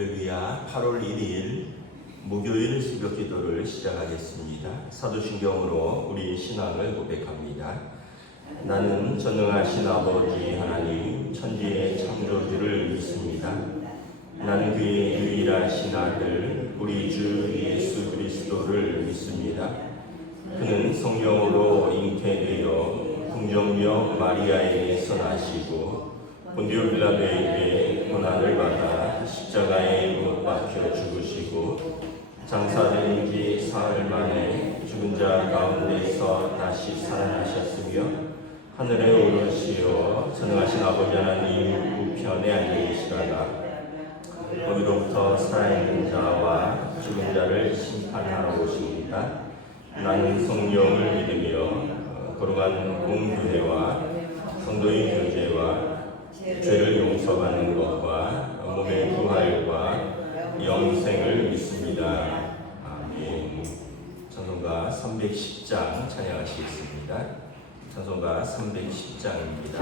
할렐루야. 8월 1일 목요일 새벽 기도를 시작하겠습니다. 사도신경으로 우리 신앙을 고백합니다. 나는 전능하신 아버지 하나님 천지의 창조주를 믿습니다. 나는 그의 유일하신 아들 우리 주 예수 그리스도를 믿습니다. 그는 성령으로 잉태되어 궁정녀 마리아에게서 나시고 본디오 빌라도에게 고난을 받아 십자가에 못 박혀 죽으시고 장사된 지 사흘 만에 죽은 자 가운데서 다시 살아나셨으며 하늘에 오르시어 전능하신 아버지 하나님 우편에 앉아 계시다가 거기로부터 살아있는 자와 죽은 자를 심판하러 오십니다. 나는 성령을 믿으며 거룩한 공교회와 성도의 교제와 죄를 용서받는 것과 몸의 부활과 영생을 믿습니다. 아멘. 찬송가 310장 찬양하시겠습니다. 찬송가 310장입니다.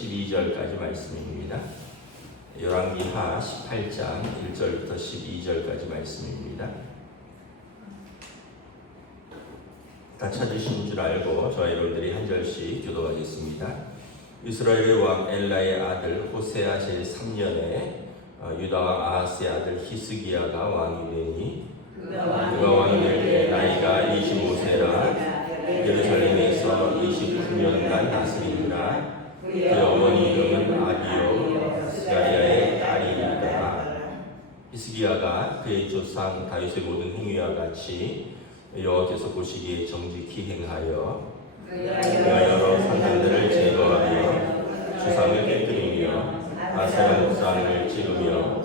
12절까지 말씀입니다. 열왕기하 18장 1절부터 12절까지 말씀입니다. 다 찾으신 줄 알고 저와 여러분들이 한 절씩 교독하겠습니다. 이스라엘의 왕 엘라의 아들 호세아 제3년에 유다왕 아하스의 아들 히스기야가 왕이 되니 그가 왕이 될 때 나이가 25세라 예루살렘에서 29년간 다스리니라. 그의 어머니 이름은 아비요 스가리아의 딸이니라. 히스기야가 그의 조상 다윗의 모든 행위와 같이 여호와께서 보시기에 정직히 행하여 그가 여러 산당들을 제거하며 주상을 깨뜨리며 아세라 목상을 찍으며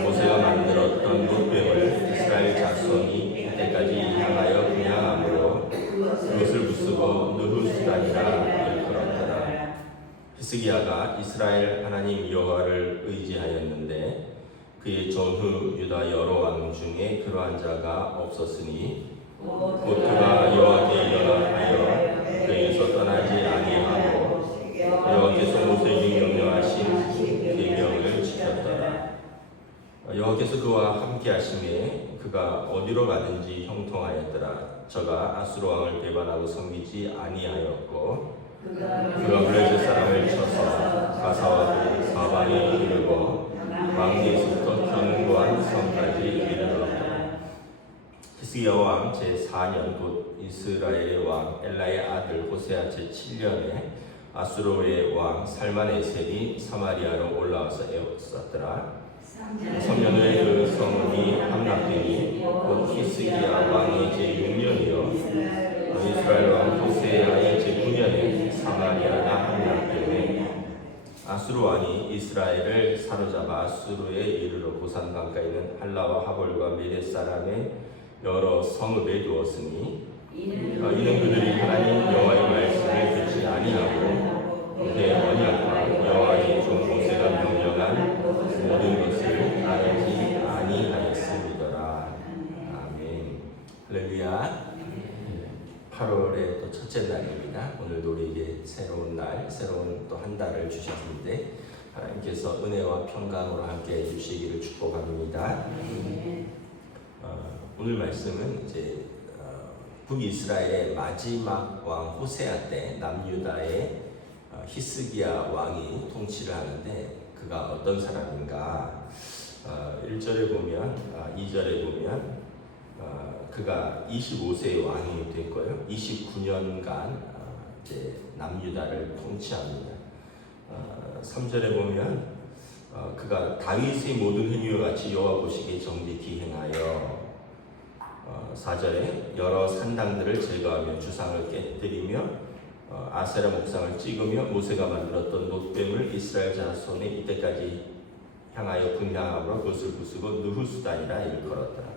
모세가 만들었던 놋뱀을 이스라엘 자손이 이때까지 향하여 분향함으로 그것을 부수고 느후스단이라 일컬었더라. 히스기야가 이스라엘 하나님 여호와를 의지하였는데 그의 전후 유다 여러 왕 중에 그러한 자가 없었으니 곧 그가 여호와께 연합하여 그에게서 떠나지 아니하고 여호와께서 모세에게 명령하신 계명을 지켰더라. 여호와께서 그와 함께하심에 그가 어디로 가든지 형통하였더라. 저가 아수르 왕을 배반하고 섬기지 아니하였고 그가 블레셋 사람을 쳐서 가사와 사방에 이르고 망대에서부터 견고한 성까지 이르렀더라. 히스기야 왕 제4년 곧 이스라엘의 왕 엘라의 아들 호세아 제7년에 아수르의 왕 살만에셀이 사마리아로 올라와서 애웠었더라. 3년 후에 그 성문이 함락되니 곧 히스기야 왕의 제6년이요 이스라엘 왕 호세아의 제9년에 사마리아가 함락되니 아수르 왕이 이스라엘을 사로잡아 아수르에 이르러 고산 강가에 있는 할라와 하볼과 메렛 사람의 여러 성읍에 두었으니 이는 그들이 하나님 여호와의 말씀을 듣지 아니하고 그의 언약과 여호와의 종 모세가 명령한 모든 것을 따르지 아니하였음이더라. 아멘. 할렐루야. 8월의 또 첫째 날입니다. 오늘도 우리에게 새로운 날, 새로운 또 한 달을 주셨는데 하나님께서 은혜와 평강으로 함께 해주시기를 축복합니다. 오늘 말씀은 이제 북이스라엘의 마지막 왕 호세아 때 남유다의 히스기야 왕이 통치를 하는데 그가 어떤 사람인가? 1절에 보면 2절에 보면 그가 25세의 왕이 됐고요. 29년간 이제 남유다를 통치합니다. 3절에 보면 그가 다윗의 모든 행위와 같이 여호와 보시기에 정직히 행하여 4절에 여러 산당들을 제거하며 주상을 깨뜨리며 아세라 목상을 찍으며 모세가 만들었던 놋뱀을 이스라엘 자손에 이때까지 향하여 분향함으로 그것을 부수고 느후스단이라 일컬었더라.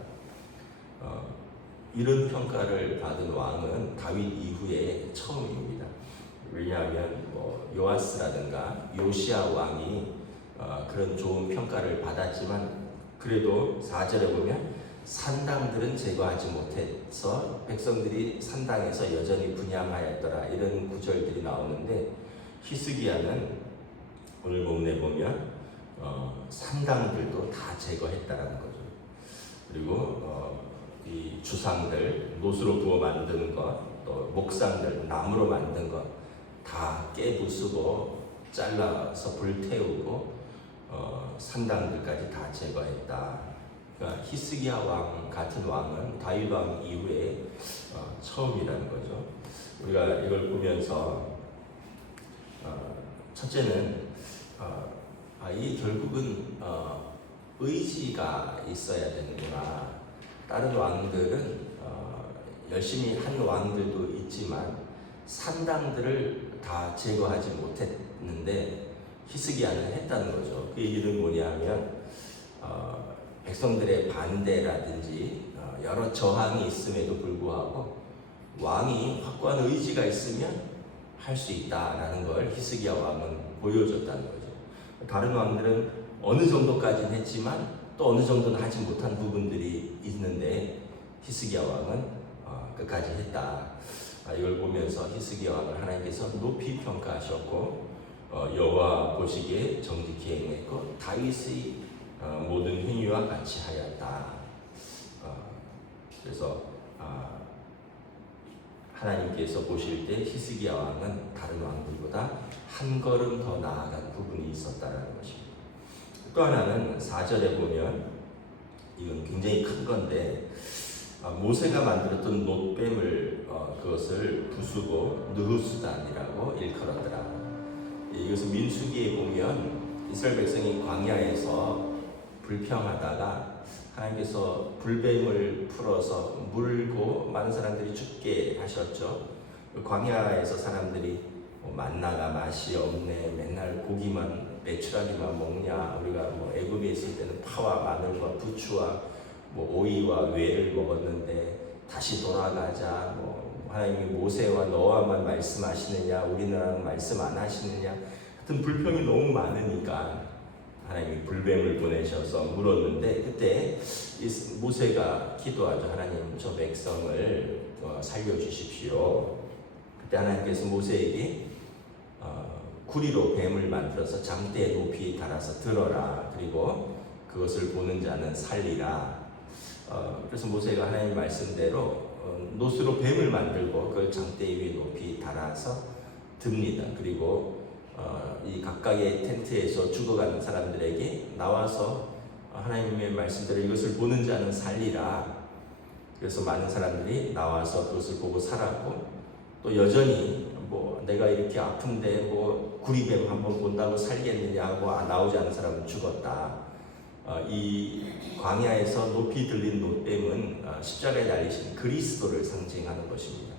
이런 평가를 받은 왕은 다윗 이후에 처음입니다. 왜냐하면 요아스라든가 요시야 왕이 그런 좋은 평가를 받았지만 그래도 4절에 보면 산당들은 제거하지 못해서 백성들이 산당에서 여전히 분향하였더라 이런 구절들이 나오는데 히스기야는 오늘 본문에 보면 산당들도 다 제거했다라는 거죠. 그리고 이 주상들 놋으로 구워 만드는 것, 또 목상들 나무로 만든 것 다 깨부수고 잘라서 불태우고 산당들까지 다 제거했다. 그러니까 히스기야 왕 같은 왕은 다윗 왕 이후에 처음이라는 거죠. 우리가 이걸 보면서 첫째는 이 결국은 의지가 있어야 되는구나. 다른 왕들은 열심히 한 왕들도 있지만 산당들을 다 제거하지 못했는데 히스기야는 했다는 거죠. 그 얘기는 뭐냐면 백성들의 반대라든지 여러 저항이 있음에도 불구하고 왕이 확고한 의지가 있으면 할 수 있다라는 걸 히스기야 왕은 보여줬다는 거죠. 다른 왕들은 어느 정도까지는 했지만 또 어느 정도는 하지 못한 부분들이 있는데 히스기야 왕은 끝까지 했다. 이걸 보면서 히스기야 왕을 하나님께서 높이 평가하셨고 여호와 보시기에 정직히 행했고 다윗의 모든 행위와 같이 하였다. 그래서 하나님께서 보실 때 히스기야 왕은 다른 왕들보다 한 걸음 더 나아간 부분이 있었다는 것입니다. 또 하나는 4절에 보면 이건 굉장히 큰 건데 모세가 만들었던 놋뱀을 그것을 부수고 느후수단이라고 일컬었더라. 이것은 민수기에 보면 이스라엘 백성이 광야에서 불평하다가 하나님께서 불뱀을 풀어서 물고 많은 사람들이 죽게 하셨죠. 광야에서 사람들이 만나가 맛이 없네, 맨날 고기만 메추라기만 먹냐, 우리가 애굽에 있을 때는 파와 마늘과 부추와 오이와 외를 먹었는데 다시 돌아가자, 하나님이 모세와 너와만 말씀하시느냐, 우리는 말씀 안 하시느냐, 하여튼 불평이 너무 많으니까 하나님이 불뱀을 보내셔서 물었는데, 그때 모세가 기도하죠. 하나님, 저 백성을 살려주십시오. 그때 하나님께서 모세에게 구리로 뱀을 만들어서 장대에 높이 달아서 들어라. 그리고 그것을 보는 자는 살리라. 그래서 모세가 하나님 말씀대로 놋으로 뱀을 만들고 그걸 장대 위에 높이 달아서 듭니다. 그리고 이 각각의 텐트에서 죽어가는 사람들에게 나와서 하나님의 말씀대로 이것을 보는 자는 살리라. 그래서 많은 사람들이 나와서 그것을 보고 살았고, 또 여전히 내가 이렇게 아픈데 구리뱀 한번 본다고 살겠느냐고 나오지 않은 사람은 죽었다. 이 광야에서 높이 들린 놋뱀은 십자가에 달리신 그리스도를 상징하는 것입니다.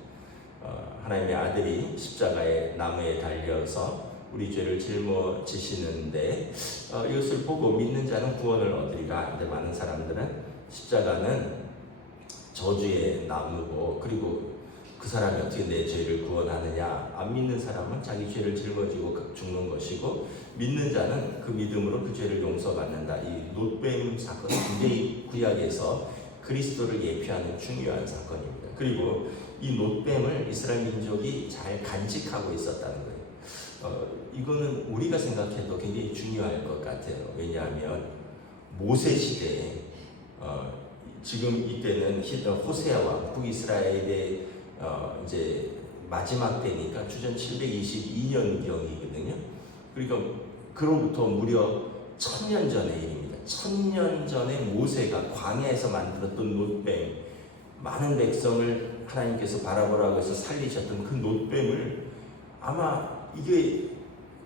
하나님의 아들이 십자가의 나무에 달려서 우리 죄를 짊어지시는데 이것을 보고 믿는 자는 구원을 얻으리라. 근데 많은 사람들은 십자가는 저주의 나무고, 그리고 그 사람이 어떻게 내 죄를 구원하느냐, 안 믿는 사람은 자기 죄를 짊어지고 죽는 것이고, 믿는 자는 그 믿음으로 그 죄를 용서받는다. 이 놋뱀 사건은 굉장히 구약에서 그리스도를 예표하는 중요한 사건입니다. 그리고 이 놋뱀을 이스라엘 민족이 잘 간직하고 있었다는 거예요. 이거는 우리가 생각해도 굉장히 중요할 것 같아요. 왜냐하면 모세 시대에 지금 이때는 호세아 왕 북이스라엘의 이제 마지막 때니까 주전 722년경이거든요. 그러니까 그로부터 무려 1000년 전의 일입니다. 1000년 전에 모세가 광야에서 만들었던 놋뱀, 많은 백성을 하나님께서 바라보라고 해서 살리셨던 그 놋뱀을 아마 이게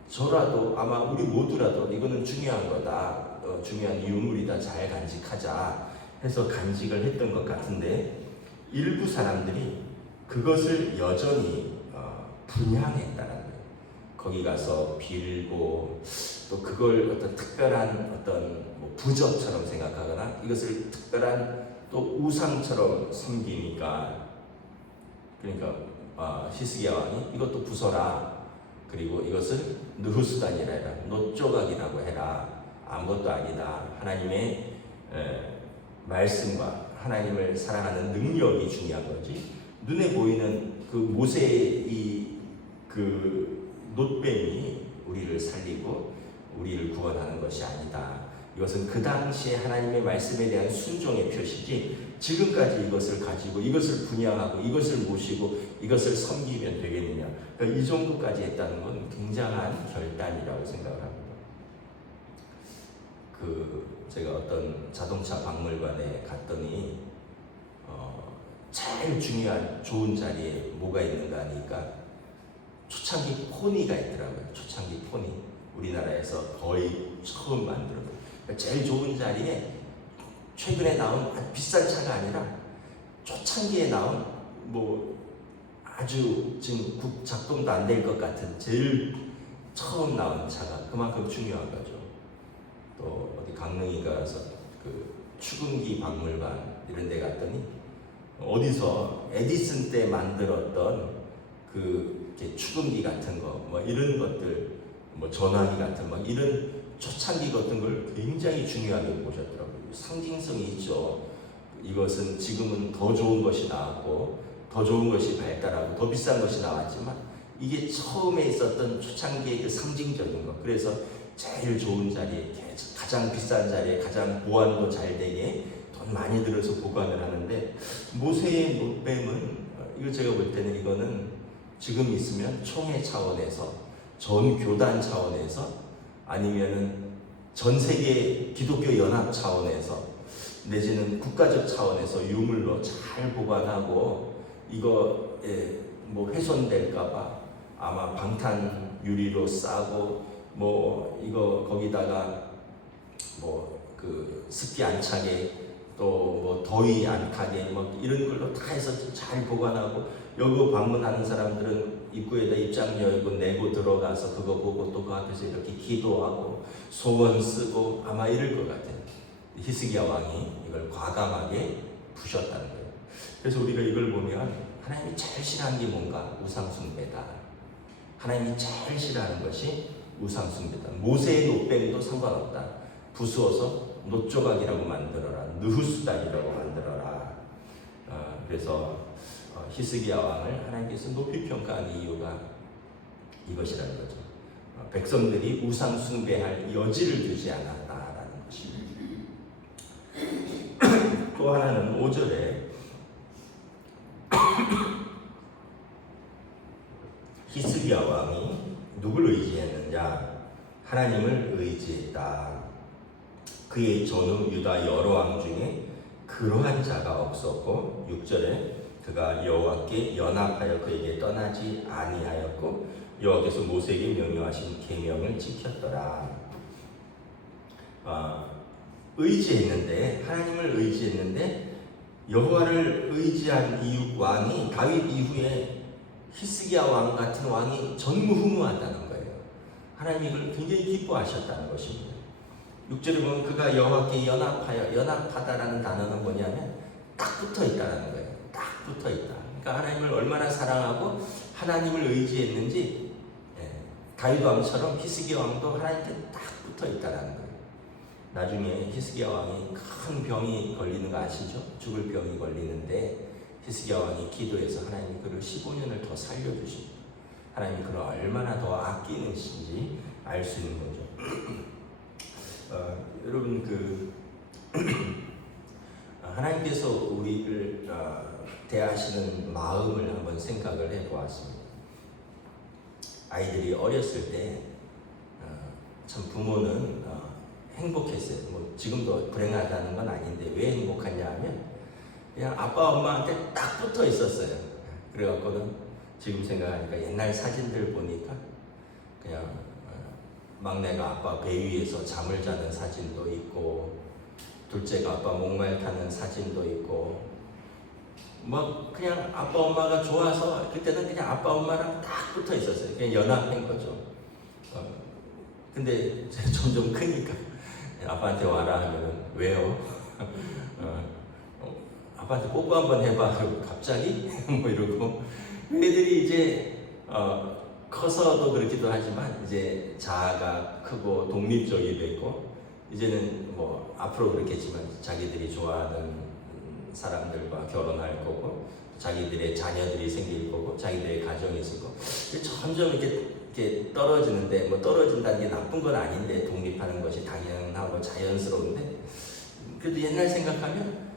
저라도, 아마 우리 모두라도 이거는 중요한 거다, 중요한 유물이다, 잘 간직하자 해서 간직을 했던 것 같은데, 일부 사람들이 그것을 여전히 분향했다는 거예요. 거기 가서 빌고, 또 그걸 어떤 특별한 어떤 부적처럼 생각하거나 이것을 특별한 또 우상처럼 섬기니까, 그러니까 히스기야 왕이 이것도 부숴라. 그리고 이것을 느후수단이라 해라, 놋조각이라고 해라. 아무것도 아니다. 하나님의 말씀과 하나님을 사랑하는 능력이 중요한 거지, 눈에 보이는 그 모세의 그 놋뱀이 우리를 살리고 우리를 구원하는 것이 아니다. 이것은 그 당시에 하나님의 말씀에 대한 순종의 표시지, 지금까지 이것을 가지고 이것을 분양하고 이것을 모시고 이것을 섬기면 되겠느냐. 그러니까 이 정도까지 했다는 건 굉장한 결단이라고 생각을 합니다. 제가 어떤 자동차 박물관에 갔더니 제일 중요한 좋은 자리에 뭐가 있는가 하니까 초창기 포니가 있더라고요. 초창기 포니, 우리나라에서 거의 처음 만들어. 제일 좋은 자리에 최근에 나온 비싼 차가 아니라 초창기에 나온 아주 지금 작동도 안 될 것 같은 제일 처음 나온 차가 그만큼 중요한 거죠. 또 어디 강릉에 가서 그 추궁기 박물관 이런 데 갔더니 어디서 에디슨 때 만들었던 그 추궁기 같은 거, 이런 것들, 전화기 같은 이런 초창기 같은 걸 굉장히 중요하게 보셨더라고요. 상징성이 있죠. 이것은 지금은 더 좋은 것이 나왔고 더 좋은 것이 발달하고 더 비싼 것이 나왔지만 이게 처음에 있었던 초창기의 그 상징적인 것. 그래서 제일 좋은 자리에, 가장 비싼 자리에, 가장 보안도 잘 되게 돈 많이 들여서 보관을 하는데, 모세의 노뱀은 이거 제가 볼 때는 이거는 지금 있으면 총회 차원에서, 전 교단 차원에서, 아니면은 전 세계 기독교 연합 차원에서, 내지는 국가적 차원에서 유물로 잘 보관하고, 이거에 뭐 훼손될까봐 아마 방탄 유리로 싸고, 뭐 이거 거기다가 뭐 그 습기 안 차게, 또 뭐 더위 안 타게, 뭐 이런 걸로 다 해서 잘 보관하고, 여기 방문하는 사람들은 입구에다 입장 열고 내고 들어가서 그거 보고 또 그 앞에서 이렇게 기도하고 소원 쓰고 아마 이럴 것 같아요. 히스기야 왕이 이걸 과감하게 부셨다는 거예요. 그래서 우리가 이걸 보면 하나님이 제일 싫어하는 게 뭔가? 우상숭배다. 하나님이 제일 싫어하는 것이 우상숭배다. 모세의 노뱀도 상관없다. 부수어서 놋조각이라고 만들어라. 느후수단이라고 만들어라. 그래서 히스기야 왕을 하나님께서 높이 평가하는 이유가 이것이라는 거죠. 백성들이 우상숭배할 여지를 두지 않았다라는 것입니다. 또 하나는 5절에 히스기야 왕이 누구를 의지했느냐? 하나님을 의지했다. 그의 전후 유다 여러 왕 중에 그러한 자가 없었고, 6절에 그가 여호와께 연합하여 그에게 떠나지 아니하였고 여호와께서 모세에게 명령하신 계명을 지켰더라. 의지했는데, 하나님을 의지했는데, 여호와를 의지한 왕이 다윗 이후에 히스기야 왕 같은 왕이 전무후무하다는 거예요. 하나님이 이걸 굉장히 기뻐하셨다는 것입니다. 6절에 보면 그가 여호와께 연합하여, 연합하다라는 단어는 뭐냐면 딱 붙어 있다라는 거예요. 딱 붙어 있다. 그러니까 하나님을 얼마나 사랑하고 하나님을 의지했는지, 다윗 왕처럼 히스기야 왕도 하나님께 딱 붙어 있다라는 거예요. 나중에 히스기야 왕이 큰 병이 걸리는 거 아시죠? 죽을 병이 걸리는데 히스기야 왕이 기도해서 하나님이 그를 15년을 더 살려주십니다. 하나님이 그를 얼마나 더 아끼는지 알 수 있는 거죠. 여러분 하나님께서 우리를 대하시는 마음을 한번 생각을 해보았습니다. 아이들이 어렸을 때 참 부모는 행복했어요. 뭐 지금도 불행하다는 건 아닌데 왜 행복하냐 하면 그냥 아빠 엄마한테 딱 붙어 있었어요. 그래갖고는 지금 생각하니까 옛날 사진들 보니까 그냥 막내가 아빠 배 위에서 잠을 자는 사진도 있고, 둘째가 아빠 목말 타는 사진도 있고, 뭐 그냥 아빠 엄마가 좋아서 그때는 그냥 아빠 엄마랑 딱 붙어 있었어요. 그냥 연합한 거죠. 근데 점점 크니까 아빠한테 와라 하면은 왜요? 아빠한테 뽀뽀 한번 해봐. 갑자기? 뭐 이러고. 애들이 이제 커서도 그렇기도 하지만 이제 자아가 크고 독립적이 됐고, 이제는 뭐 앞으로 그렇겠지만 자기들이 좋아하는 사람들과 결혼할 거고, 자기들의 자녀들이 생길 거고, 자기들의 가정이 있을 거고, 점점 이렇게 떨어지는데, 뭐 떨어진다는 게 나쁜 건 아닌데, 독립하는 것이 당연하고 자연스러운데, 그래도 옛날 생각하면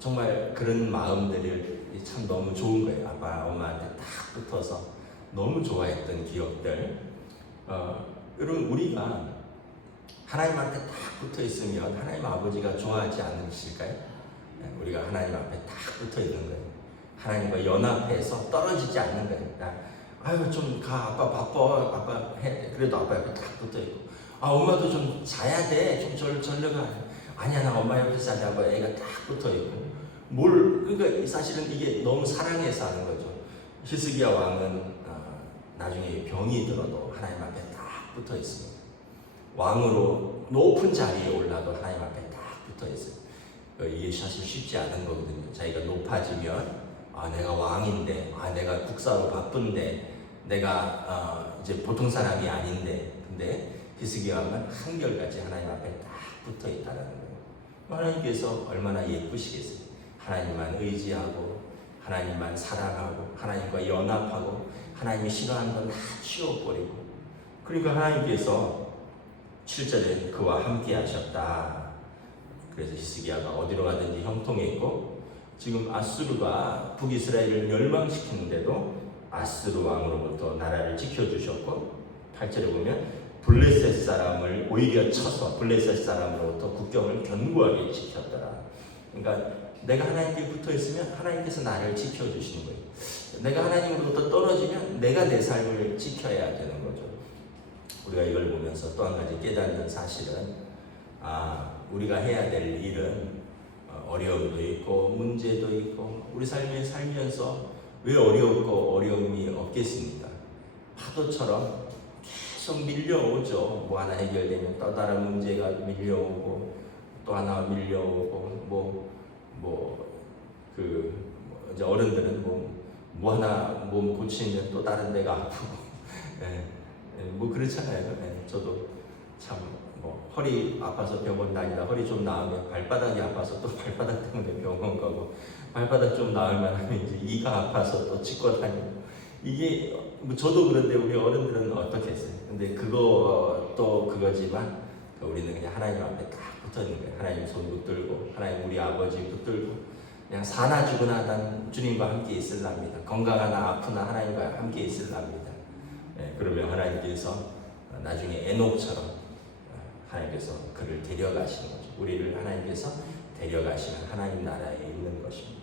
정말 그런 마음들이 참 너무 좋은 거예요. 아빠 엄마한테 딱 붙어서 너무 좋아했던 기억들. 여러분, 우리가 하나님한테 딱 붙어 있으면 하나님 아버지가 좋아하지 않으실까요? 우리가 하나님 앞에 딱 붙어 있는 거예요. 하나님과 연합해서 떨어지지 않는 거예요. 아유 좀 가, 아빠 바빠, 아빠 해. 그래도 아빠 옆에 딱 붙어 있고, 엄마도 좀 자야 돼, 좀 절로 가. 아니야, 나 엄마 옆에 자자고 애가 딱 붙어 있고, 그러니까 사실은 이게 너무 사랑해서 하는 거죠. 히스기야 왕은 나중에 병이 들어도 하나님 앞에 딱 붙어 있습니다. 왕으로 높은 자리에 올라도 하나님 앞에 딱 붙어 있어요. 이게 사실 쉽지 않은 거거든요. 자기가 높아지면 내가 왕인데, 내가 국사로 바쁜데, 내가 이제 보통 사람이 아닌데, 근데 히스기야 왕은 한결같이 하나님 앞에 딱 붙어 있다는 거예요. 하나님께서 얼마나 예쁘시겠어요. 하나님만 의지하고, 하나님만 사랑하고, 하나님과 연합하고, 하나님이 싫어하는 건 다 치워버리고, 그러니까 하나님께서 7절에 그와 함께 하셨다. 그래서 히스기야가 어디로 가든지 형통했고, 지금 아수르가 북이스라엘을 멸망시키는데도 아수르 왕으로부터 나라를 지켜주셨고, 8절에 보면 블레셋 사람을 오히려 쳐서 블레셋 사람으로부터 국경을 견고하게 지켰더라. 그러니까 내가 하나님께 붙어 있으면 하나님께서 나를 지켜주시는 거예요. 내가 하나님으로부터 떨어지면 내가 내 삶을 지켜야 되는 거죠. 우리가 이걸 보면서 또 한 가지 깨닫는 사실은, 우리가 해야 될 일은 어려움도 있고 문제도 있고, 우리 삶에 살면서 왜 어렵고 어려움이 없겠습니까? 파도처럼 계속 밀려오죠. 뭐 하나 해결되면 또 다른 문제가 밀려오고, 또 하나 밀려오고, 이제 어른들은 뭐 하나 몸 고치면 또 다른 데가 아프고, 뭐 그렇잖아요. 저도 참 허리 아파서 병원 다니다 허리 좀 나으면 발바닥이 아파서 또 발바닥 때문에 병원 가고, 발바닥 좀 나을만 하면 이제 이가 아파서 또 치과 다니고, 이게 저도 그런데 우리 어른들은 어떻게 했어요? 근데 그것도 그거지만 우리는 그냥 하나님 앞에 딱 붙어 있는 거예요. 하나님 손 붙들고, 하나님 우리 아버지 붙들고, 그냥 사나 죽으나 난 주님과 함께 있을랍니다. 건강하나 아프나 하나님과 함께 있을랍니다. 그러면 하나님께서 나중에 에녹처럼 하나님께서 그를 데려가시는 거죠. 우리를 하나님께서 데려가시는 하나님 나라에 있는 것입니다.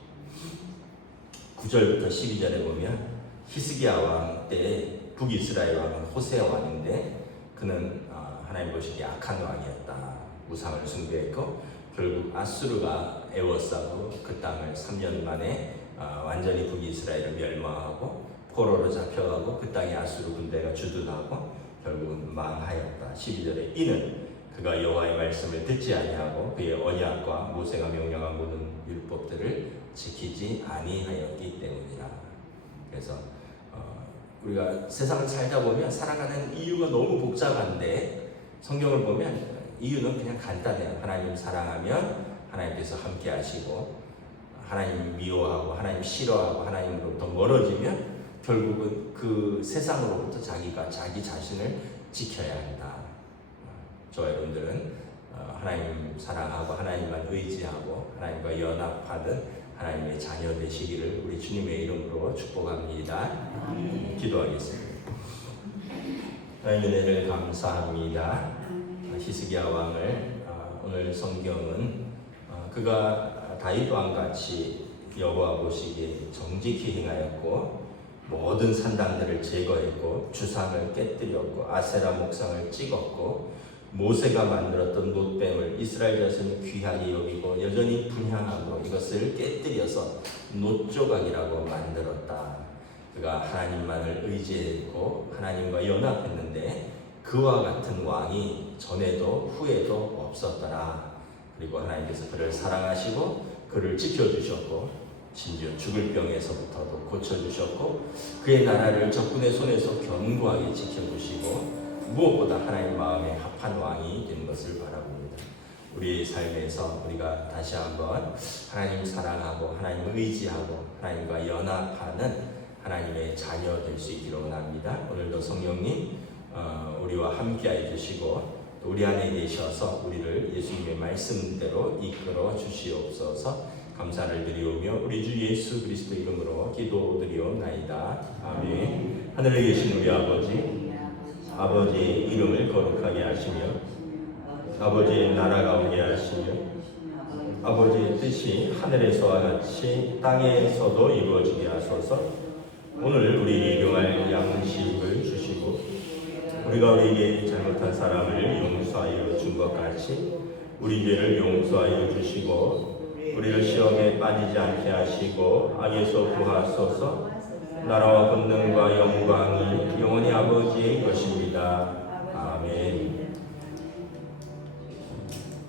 9절부터 12절에 보면 히스기야 왕 때 북이스라엘 왕은 호세 왕인데, 그는 하나님 보시기에 악한 왕이었다. 우상을 숭배했고 결국 아수르가 에워싸고 그 땅을 3년 만에 완전히 북이스라엘을 멸망하고 포로로 잡혀가고, 그 땅에 아수르 군대가 주둔하고 결국은 망하였다. 12절에 이는 그가 여호와의 말씀을 듣지 아니하고 그의 언약과 모세가 명령한 모든 율법들을 지키지 아니하였기 때문이라. 그래서 우리가 세상을 살다 보면 살아가는 이유가 너무 복잡한데, 성경을 보면 이유는 그냥 간단해요. 하나님 사랑하면 하나님께서 함께 하시고, 하나님 미워하고 하나님 싫어하고 하나님으로부터 멀어지면 결국은 그 세상으로부터 자기가 자기 자신을 지켜야 한다. 저와 여러분들은 하나님 사랑하고 하나님만 의지하고 하나님과 연합하는 하나님의 자녀 되시기를 우리 주님의 이름으로 축복합니다. 기도하겠습니다. 하나님의 은혜를 감사합니다. 히스기야 왕을 오늘 성경은 그가 다윗 왕같이 여호와 보시기에 정직히 행하였고, 모든 산당들을 제거했고 주상을 깨뜨렸고 아세라 목상을 찍었고, 모세가 만들었던 놋뱀을 이스라엘 자손이 귀하게 여기고 여전히 분향함으로 이것을 깨뜨려서 놋조각이라고 만들었다. 그가 하나님만을 의지했고 하나님과 연합했는데 그와 같은 왕이 전에도 후에도 없었더라. 그리고 하나님께서 그를 사랑하시고 그를 지켜주셨고, 심지어 죽을 병에서부터도 고쳐주셨고, 그의 나라를 적군의 손에서 견고하게 지켜주시고, 무엇보다 하나님 마음에 합한 왕이 된 것을 바라봅니다. 우리의 삶에서 우리가 다시 한번 하나님 사랑하고 하나님 의지하고 하나님과 연합하는 하나님의 자녀 될 수 있기를 원합니다. 오늘도 성령님 우리와 함께해 주시고 우리 안에 계셔서 우리를 예수님의 말씀대로 이끌어 주시옵소서. 감사를 드리오며 우리 주 예수 그리스도 이름으로 기도드리옵나이다. 아멘. 하늘에 계신 우리 아버지의 이름을 거룩하게 하시며 아버지의 나라가 오게 하시며 아버지의 뜻이 하늘에서와 같이 땅에서도 이루어지게 하소서. 오늘 우리에게 일용할 양식을 주시고 우리가 우리에게 잘못한 사람을 용서하여 준 것 같이 우리 죄를 용서하여 주시고 우리를 시험에 빠지지 않게 하시고 악에서 구하소서. 나라와 권능과 영광이 영원히 아버지의 것입니다. 아멘.